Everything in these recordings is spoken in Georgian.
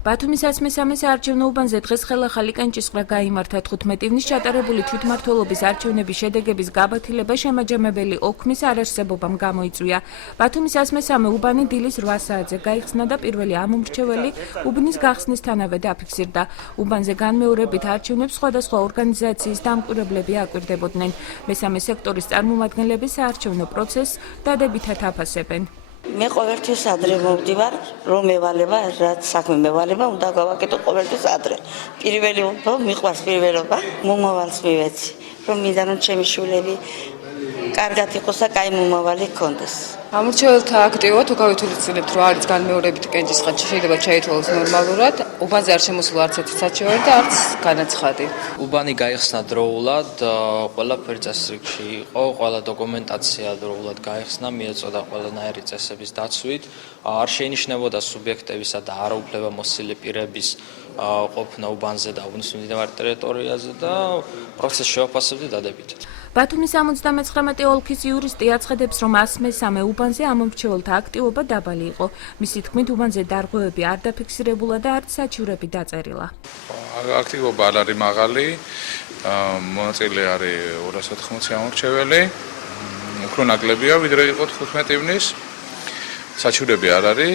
ბათუმის 103 საარჩევნო უბანზე დღეს ხელახალი კენჭისყრა გაიმართა 15 ივნის ჩატარებული თვითმმართველობის არჩევნების შედეგების გაბათილება შემაჯამებელი ოქმის არარსებობამ გამოიწვია. ბათუმის 103 უბანი დილის 8 საათზე გაიხსნა და პირველი ამომრჩეველი უბნის გახსნისთანავე დაფიქსირდა. უბანზე განმეორებით არჩევნებს სხვადასხვა ორგანიზაციის დამკვირვებლები აკვირდებოდნენ. მესამე სექტორის წარმომადგენლები საარჩევნო პროცესს დადებითად აფასებენ. მე ყოველთვის ადრე მოვდივარ, რომ მევალება, რაც საქმე მევალება, უნდა გავაკეთო ყოველთვის ადრე. პირველი მიყვარს პირველობა, მომავალს მივეცი, რომ მინდა რომ ჩემი შვილები კარგად იყოს და კაი მომავალი ჰქონდეს. ამორჩეველთა აქტივობა თუ გავითვალისწინებთ, რომ არის განმეორებით კენჭისყრა, შეიძლება შეითვალოს ნორმალურად, უბანზე არ შემოსულა არც ერთი საჩივარი და არც განაცხადი. უბანი გაიხსნა დროულად, ყველაფერი წესრიგში იყო, ყველა დოკუმენტაცია დროულად გაიხსნა, მიეწოდა ყველანაირი წესების დაცვით, არ შეინიშნებოდა სუბიექტებისა და არაუფლებამოსილი პირების ყოფნა უბანზე და უბნის მიმდებარე ტერიტორიაზე და პროცესს შევაფასებდი დადებითად. ბათუმის 79 ოლქის იურისტი აცხადებს, რომ 103 უბანზე ამომრჩეველთა აქტივობა დაბალი იყო. მისი თქმით, უბანზე დარღვევები არ დაფიქსირებულა და არც საჩივრები დაწერილა. აქტივობა არ არის მაღალი, მონაწილე არის 280 ამომრჩეველი, უფრო ნაკლებია, ვიდრე იყო 15 ივნის. საჩივრები არ არის,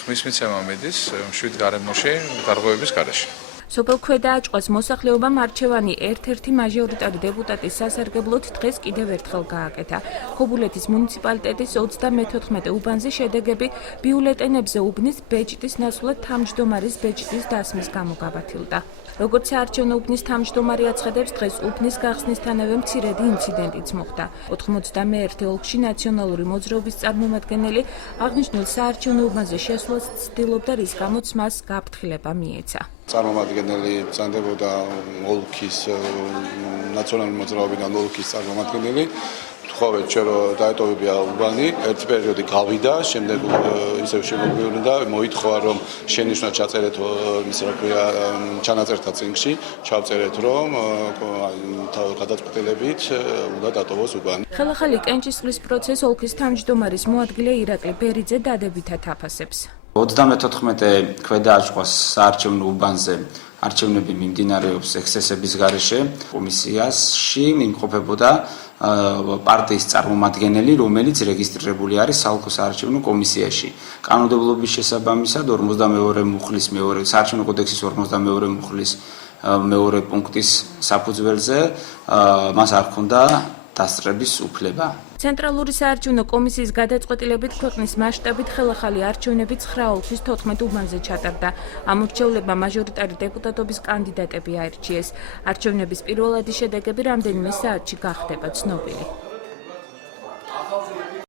ხმის მიცემა მიდის 7 გარემოში დარღვევების გარეშე. სოფელ ქვედააჭყვას მოსახლეობამ არჩევანი ერთ-ერთი მაჟორიტარი დეპუტატის სასარგებლოდ დღეს კიდევ ერთხელ გააკეთა. ხობულეთის მუნიციპალიტეტის 34 უბანზე შედეგები ბიულეტენებზე უბნის ბეჭდის ნაცვლად თავმჯდომარის ბეჭდის დასმის გამო გაბათილდა. როგორც საარჩევნო უბნის თავმჯდომარე აცხადებს, დღეს უბნის გახსნისთანავე მცირედი ინციდენტიც მოხდა. 91 ოლქში ნაციონალური მოძრაობის წარმომადგენელი აღნიშნულ საარჩევნო უბანზე შესვლას ცდილობდა, რის გამოც მას გაფრთხილება მიეცა. წარმომადგენელი ბრძანდებოდა ოლქის ნაციონალური მოძრაობიდან ოლქის წარმომადგენელი. თხოვეთ ჩვენ რომ დაეტოვებია უბანი, ერთი პერიოდი გავიდა, შემდეგ ისევ შემოგვიყვნა, მოითხოვა რომ შენიშვნა ჩაწერეთ ისე რა ქვია ჩანაწერთა წიგნში, ჩავწერეთ რომ გადაწყვეტილებით უნდა დატოვოს უბანი. ხელახალი კენჭისყრის პროცესს ოლქის თავმჯდომარის მოადგილე ირაკლი ბერიძე დადებითად აფასებს. 34 ქვედააჭყვას საარჩევნო უბანზე არჩევნები მიმდინარეობს ექსცესების გარეშე. კომისიაში იმყოფებოდა პარტიის წარმომადგენელი, რომელიც რეგისტრირებული არის საოლქო საარჩევნო კომისიაში. კანონმდებლობის შესაბამისად 42 მუხლის საარჩევნო კოდექსის 42 მუხლის მეორე პუნქტის საფუძველზე მას არ ჰქონდა დასწრების უფლება. ცენტრალური საარჩევნო კომისიის გადაწყვეტილებით ქვეყნის მასშტაბით ხელახალი არჩევნები 9 ოლქის 14 უბანზე ჩატარდა. ამორჩეულებმა მაჟორიტარი დეპუტატობის კანდიდატები აირჩიეს. არჩევნების პირველადი შედეგები რამდენიმე საათში გახდება ცნობილი.